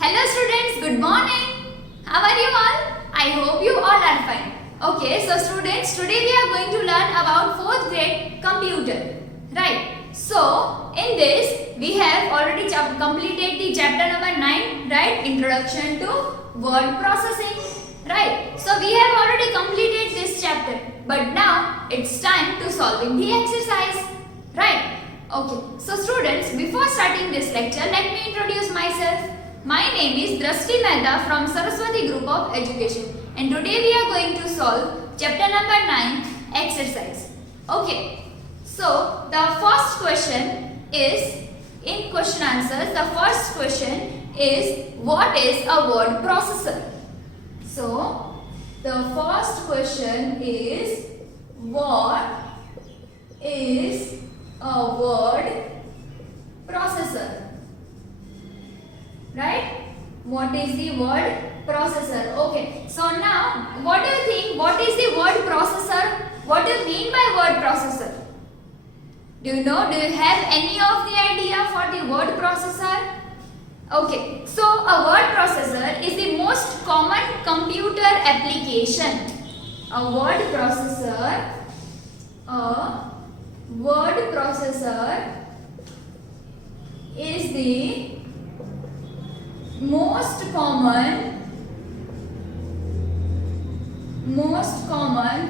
Hello students, good morning. How are you all? I hope you all are fine. Okay, so students, today we are going to learn about 4th grade computer. Right. So, in this we have already completed the chapter number 9, right? Introduction to word processing. Right. So, we have already completed this chapter. But now it's time to solving the exercise. Right. Okay. So, students, before starting this lecture, let me introduce myself. My name is Drashti Mehta from Saraswati Group of Education, and today we are going to solve chapter number 9 exercise. Okay, so the first question is, in question answers, the first question is, what is a word processor? So the first question is, what is a word processor? Right? What is the word processor? Okay. So now, what do you think? What is the word processor? What do you mean by word processor? Do you know? Do you have any of the idea for the word processor? Okay. So a word processor is the most common computer application. A word processor. A word processor is the most common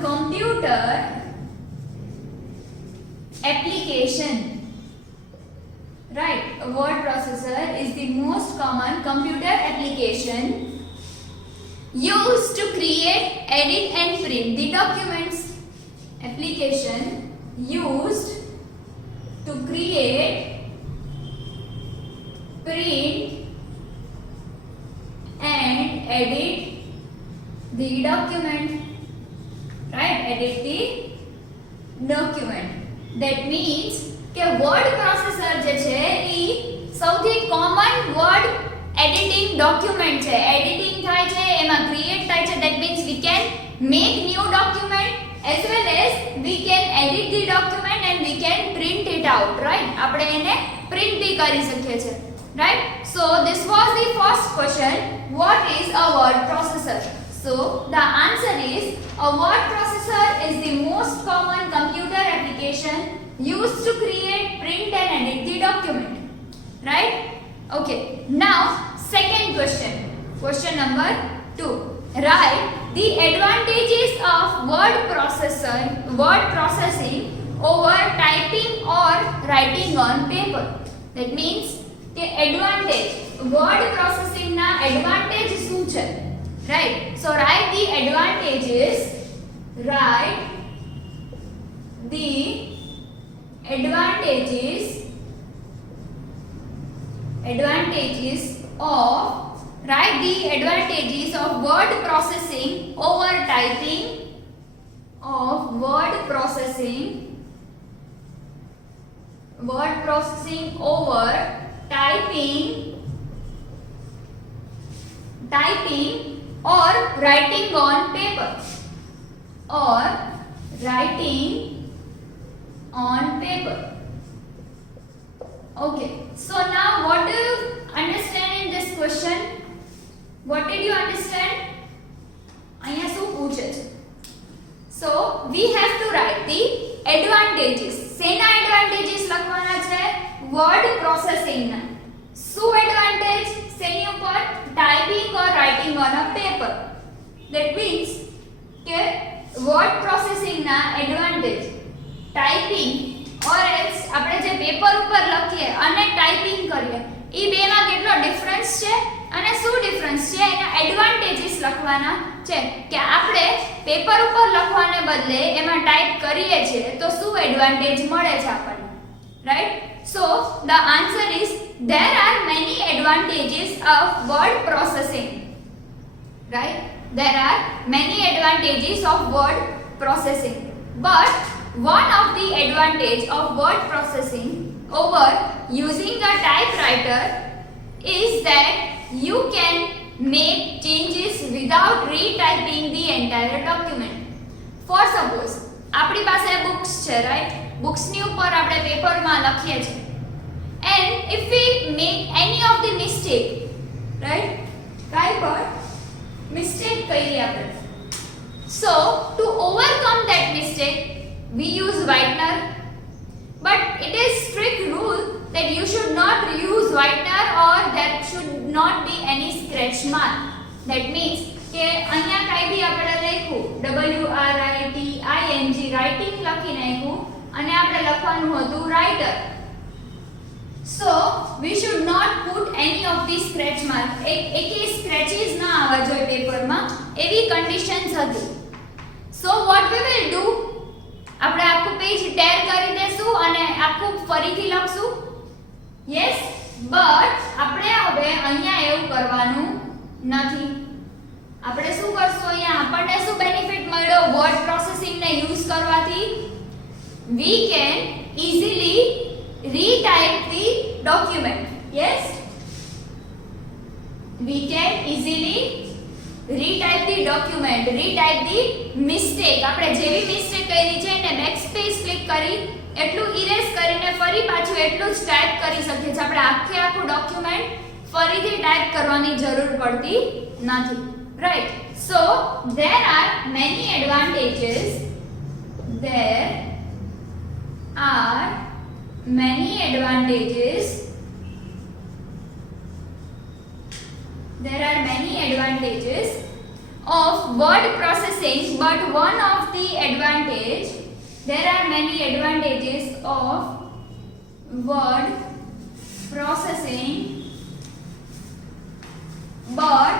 computer application. Right, a word processor is the most common computer application used to create, edit and print the documents. Application used to create, print and edit the document. Right, edit the document. That means કે word processor જે છે ઈ સૌથી common word editing document છે. Editing થાય છે, એમાં create થાય છે. That means we can make new document as well as we can edit the document and we can print it out. Right, આપણે એને print भी કરી શકીએ છે. Right, so this was the first question. What is a word processor? So the answer is, a word processor is the most common computer application used to create, print and edit the document. Right? Okay. Now second question. Question number 2. Write the advantages of word processing over typing or writing on paper. That means કે advantage, word processing ના advantage શું છે? Right, so write the advantages. Write the advantages of word processing over typing, over typing or writing on paper. Okay, so now what do you understand in this question? What did you understand? અહીંયા શું પૂછે છે? So we have to write the advantages. સેના advantages લખવાના છે? word processing ના. શું advantage? સેની ઉપર? typing or writing on a paper. That means કે word processing ના advantage, typing or else આપણે જે પેપર ઉપર લખીએ અને ટાઈપિંગ કરીએ, ઈ બેમાં કેટલો ડિફરન્સ છે અને શું ડિફરન્સ છે એના એડવાન્ટેજીસ લખવાના છે. કે આપણે પેપર ઉપર લખવાને બદલે એમાં ટાઈપ કરીએ છીએ તો શું એડવાન્ટેજ મળે છે આપણને. Right, so the answer is, there are many advantages of word processing. Right, there are many advantages of word processing, but one of the advantage of word processing over using a typewriter is that you can make changes without retyping the entire document. For suppose આપણી પાસે books છે, right? books ની ઉપર આપણે પેપરમાં લખીએ છીએ, and if we make any of the mistake right, કાઈ પણ મિસ્ટેક કરી આપણે. So to overcome that mistake we use whitener, but it is strict rule that you should not use whitener or there should not be any scratch mark. That means કે અહીંયા કાઈ બી આપણે લખ્યું WRITING writing લખી નાખ્યું અને આપણે લખવાનું હતું writer. So we should not put any of these scratch mark. એક scratches ના આવવા જોઈએ પેપરમાં, એવી કન્ડિશન્સ હતી. So what we will do, આપણે આખું પેજ ટેર કરી દેશું અને આખું ફરીથી લખશું. Yes, but આપણે હવે અહીંયા એવું કરવાનું નથી. આપણે શું કરશું, અહીંયા આપણને શું બેનિફિટ મળ્યો વર્ડ પ્રોસેસિંગ ને યુઝ કરવાથી? We can easily retype the document. Yes, we can easily retype the document, retype the mistake. આપણે જેવી મિસ્ટેક કરી છે એને બેકસ્પેસ ક્લિક કરી એટલું ઇરેઝ કરીને ફરી પાછું એટલું જ ટાઈપ કરી શકીએ છીએ. આપણે આખું ડોક્યુમેન્ટ ફરીથી ટાઈપ કરવાની જરૂર પડતી નથી. Right, so there are many advantages. There are many advantages. There are many advantages of word processing, but one of the advantage, there are many advantages of word processing, but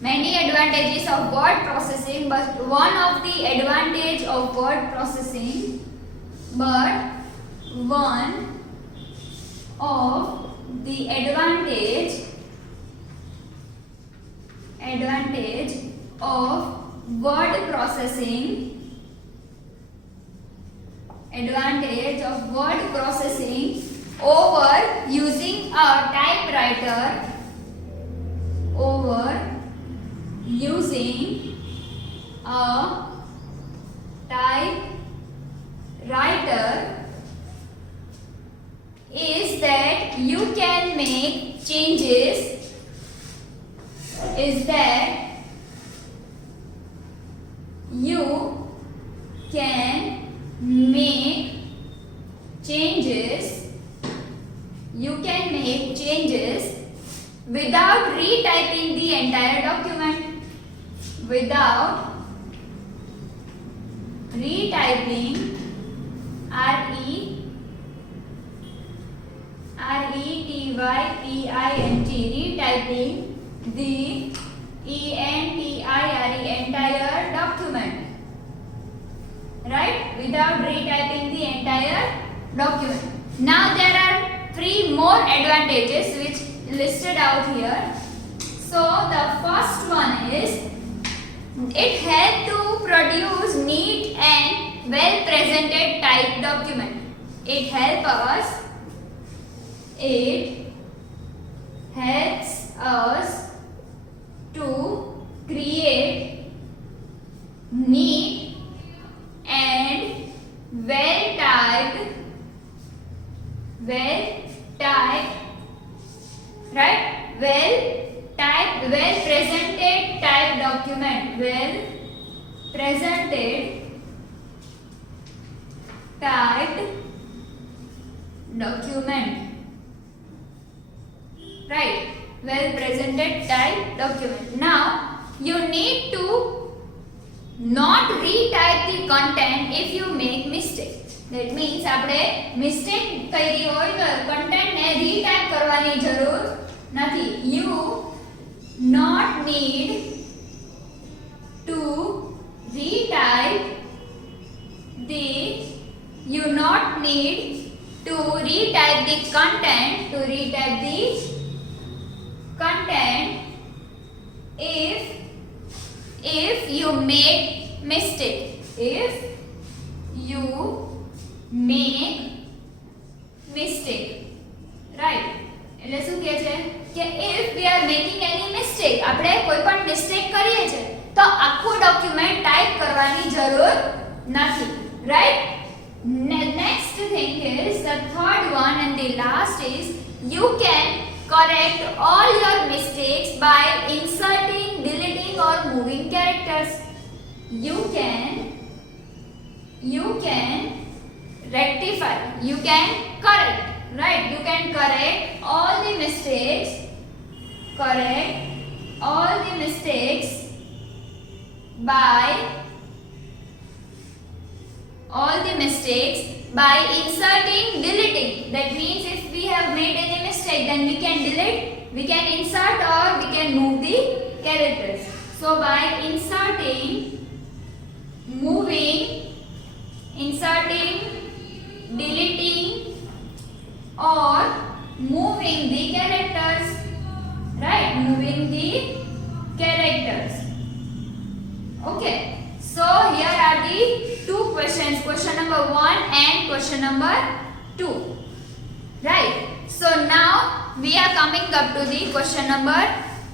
many advantages of word processing, but one of the advantage of word processing, but one of the advantage of word processing, advantage of word processing over using a typewriter, over using a typewriter is that you can make changes, is that you can make changes, you can make changes without retyping the entire document, without retyping, retyping the entire document, right? Without retyping the entire document. Now there are 3 more advantages which listed out here. So the first one is it helps to produce neat and well presented type document. It helps us to create neat and well typed, right? Well presented type document, well presented typed document, right? Well presented typed document. Now you need to not retype the content if you make mistake. That means આપણે mistake કરી હોય તો content ને retype કરવાની જરૂર નથી. You not need to retype the content if you make mistake. If you make mistake, right? એટલે શું કહે છે કે if we are making any mistake, આપણે કોઈ પણ મિસ્ટેક કરીએ છે તો આખું ડોક્યુમેન્ટ ટાઈપ કરવાની જરૂર નથી, right? Next thing is the third one and the last is you can correct all your mistakes by inserting, deleting or moving characters. You can rectify, you can correct, right? You can correct all the mistakes, by inserting, deleting. That means if we have made any mistake, then we can delete, we can insert or we can move the characters. So by inserting, moving, deleting or moving the characters, right? Moving the characters. Okay, so here are the two questions, question number 1 and question number 2, right? So now we are coming up to the question number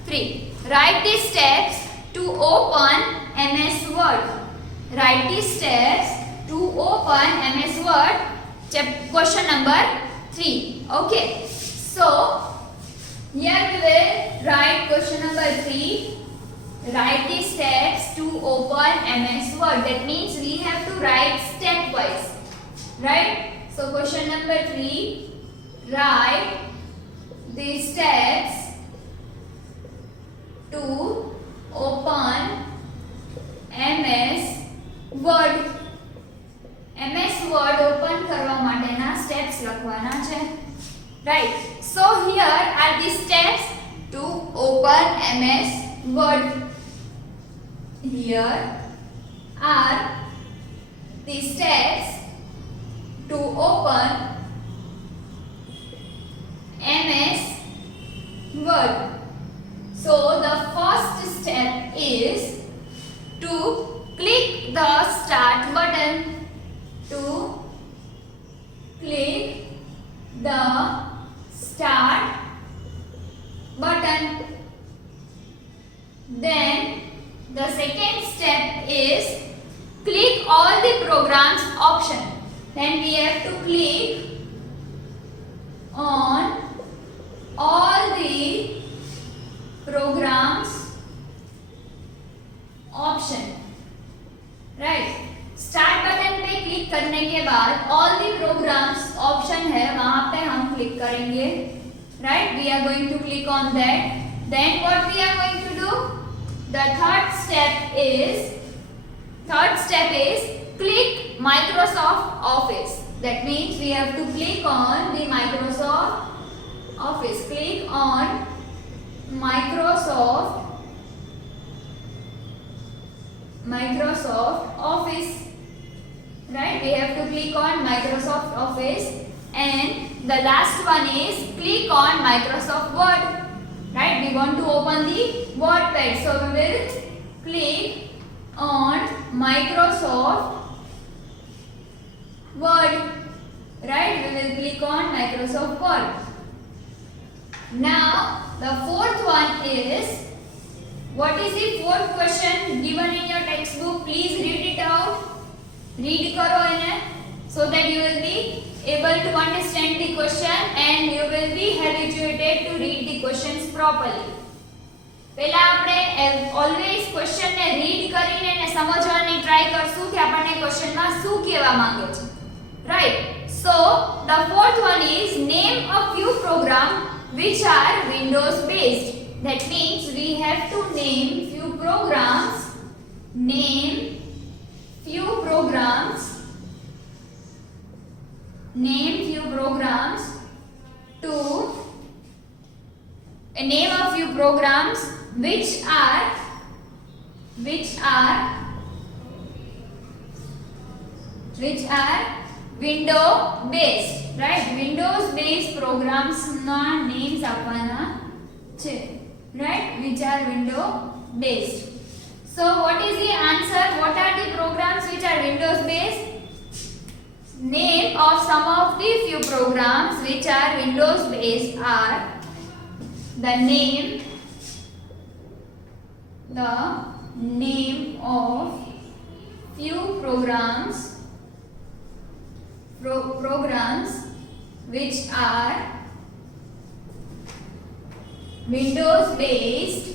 3. Write the steps to open MS Word. Write the steps to open MS Word, question number 3. Okay, so here we will write question number 3. Write the steps to open MS Word. That means we have to write stepwise, right? So question number 3, write the steps to open MS Word. MS Word open કરવા માટેના steps લખવાના છે, right? So here are the steps to open MS Word. Here are the steps to open MS Word. So the first step is to click the start button. To click the start button. Then the second step is click all the programs option. Then we have to click on all the programs option, right? Start button पे click करने के बाद all the programmes option है, वहां पे हम click करेंगे, right? We are going to click on that. Then what we are going to do, the third step is click Microsoft Office. That means we have to click on the Microsoft Office. Click on Microsoft Office, right? We have to click on Microsoft Office. And the last one is click on Microsoft Word, right? We want to open the WordPad, so we will click on Microsoft Word, right? We will click on Microsoft Word. Now the fourth one is, what is the fourth question given in your textbook? Please read it out. Read करो इन्हें, so that you will be able to understand the question and you will be habituated to read the questions properly. પહેલા આપણે always question ને read કરીને ને સમજવાની try કરશું કે આપણને question માં શું કહેવા માંગે છે, right? So the fourth one is name a few programs which are Windows based. That means we have to name few programs. Name few programs. Name few programs to name a few programs which are window based, right? Windows based programs na names apana che, right? Which are window based. So what is the answer? What are the programs which are Windows based? Name of some of the few programs which are Windows based are the name of few programs which are Windows based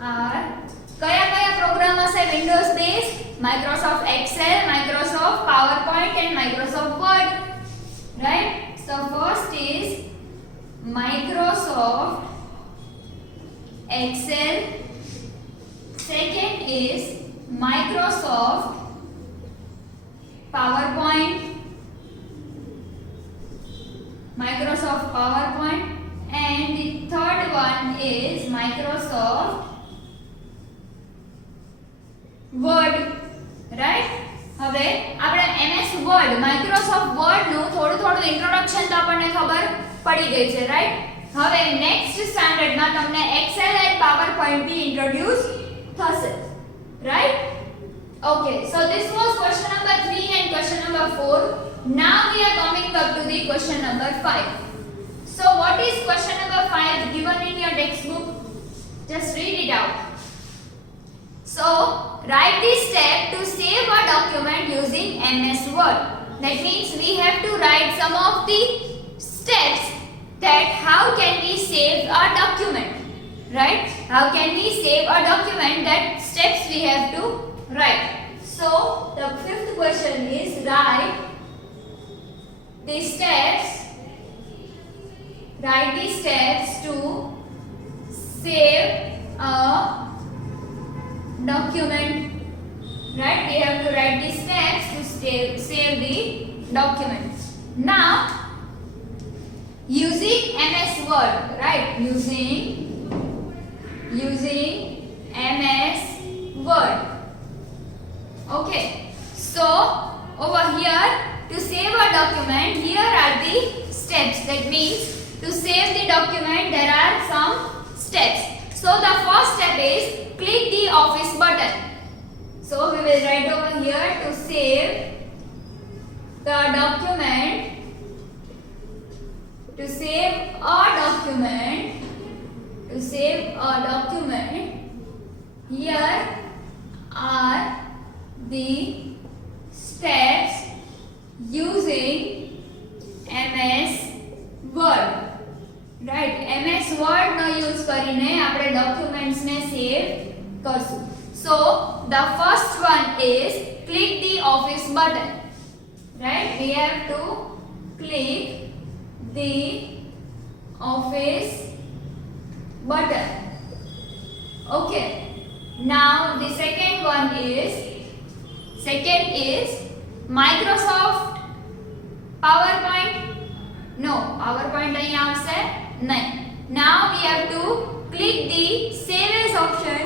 are કયા programme હશે Windows based? Microsoft Excel, Microsoft PowerPoint and Microsoft Word, right? So first is Microsoft Excel, second is Microsoft PowerPoint, and the third one is Microsoft Word, right? હવે આપણે MS Word, Microsoft Word નું થોડું introduction તો આપણને ખબર પડી ગઈ છે, રાઈટ? હવે નેક્સ્ટ સ્ટાન્ડર્ડ માં તમને Excel and PowerPoint બી ઇન્ટ્રોડ્યુસ થશે, right? Okay, so this was question number 3 and question number 4. Now we are coming up to the question number 5. So what is question number 5 given in your textbook? Just read it out. So write the step to save a document using MS Word. That means we have to write some of the steps that how can we save a document, right? How can we save a document? That steps we have to write. So the fifth question is write the steps to save a document, right? We have to write the steps to save the document. Now using MS Word, right? Using MS Word. Okay, so over here to save a document, here are the steps. That means to save the document there are some steps. So the first step is click the office button. So we will write over here to save the document, here are the steps using MS Word, right? MS Word no use કરીને આપણે documents ને સેવ કરશું. So the first one is click the office button, right? We have to click the office button. Okay, now the second is Microsoft PowerPoint. No, PowerPoint nahi aavse, nahi. Now we have to click the save as option.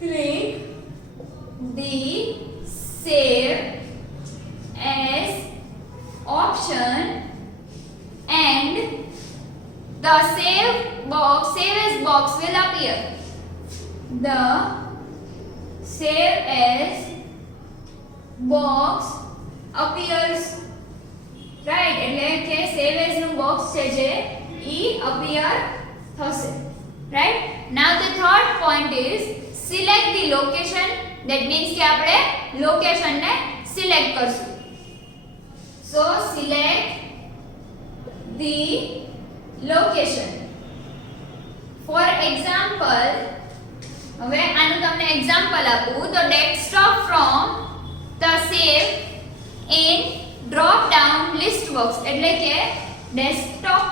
Click the save as option and the save as box will appear. The save as box appears, right? એટલે કે save as નું box છે જે ઈ appear થશે, right? Now the third point is select the location. That means કે આપણે location ને select કરશું. So select the location. For example, હવે આનું તમને એક્ઝામ્પલ આપું તો desktop from the save in drop down list box, એટલે કે desktop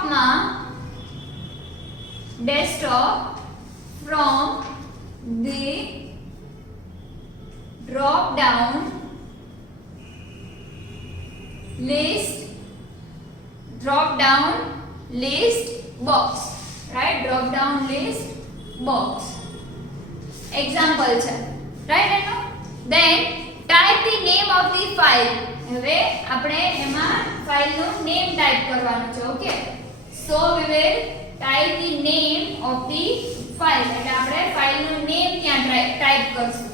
from the drop down list box, right? Drop down list box example છે, right? એનો then type the name of the file. હવે આપણે એમાં file નું name type કરવાનું છે. Okay, so we will type the name of the file. એટલે આપણે ફાઇલ નું નેમ ત્યાં ટાઈપ કરશું.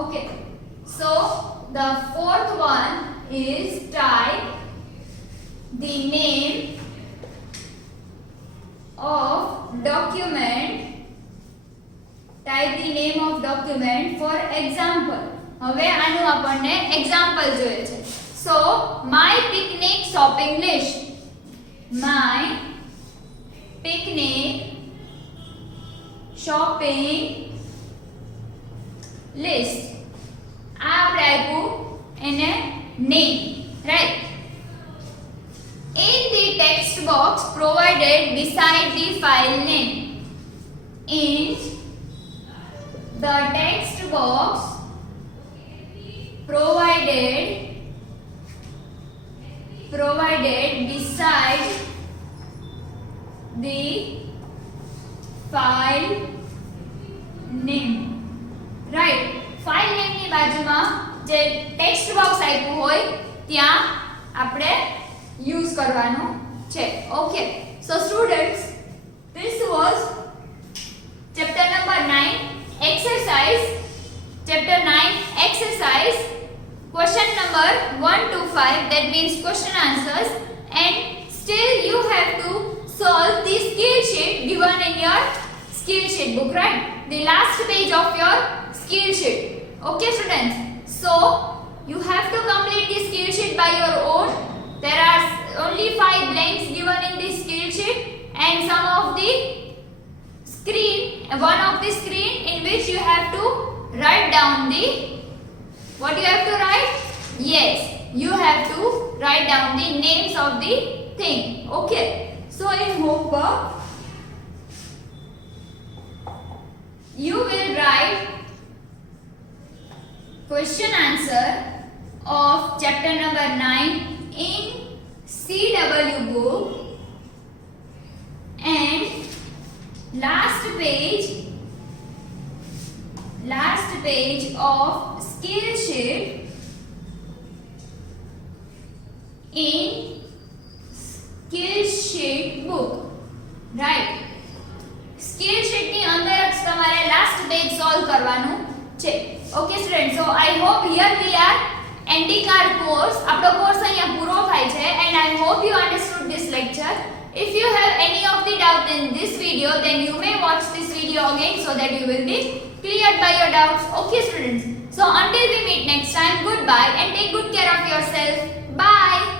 Okay, so the fourth one is type the name of document. Type the name of document. For example, હવે આનું આપણને example જોઈએ છે. So my picnic shopping list. My picnic shopping list. આ આપણે આપ્યું એને name, right? In the text box provided beside the file name. In the text box provided beside the file name, right? File name ની બાજુમાં જે text box આપ્યું હોય ત્યાં આપણે યુઝ કરવાનું છે. Okay, so students, this was chapter number 9 exercise, chapter 9 exercise, question number 1 to 5, that means question answers, and still you have to solve the skill sheet given in your skill sheet book, right? The last page of your skill sheet. Okay students, so you have to complete the skill sheet by your own. There are only 5 blanks given in this skill sheet and some of the screen, one of the screen in which you have to write down the, what you have to write? Yes, you have to write down the names of the thing. Okay, so in homework you will write question answer of chapter number 9 in CW book, and last page of skill sheet in skill sheet book, right? skill sheet ની અંદર જ તમારે last page solve કરવાનું છે. Okay student, so I hope here we are ending our course. આપણો course અહીંયા પૂરો થાય છે, and I hope you understood this lecture. If you have any of the doubt in this video, then you may watch this video again so that you will be cleared by your doubts. Okay students, so until we meet next time, goodbye and take good care of yourself. Bye.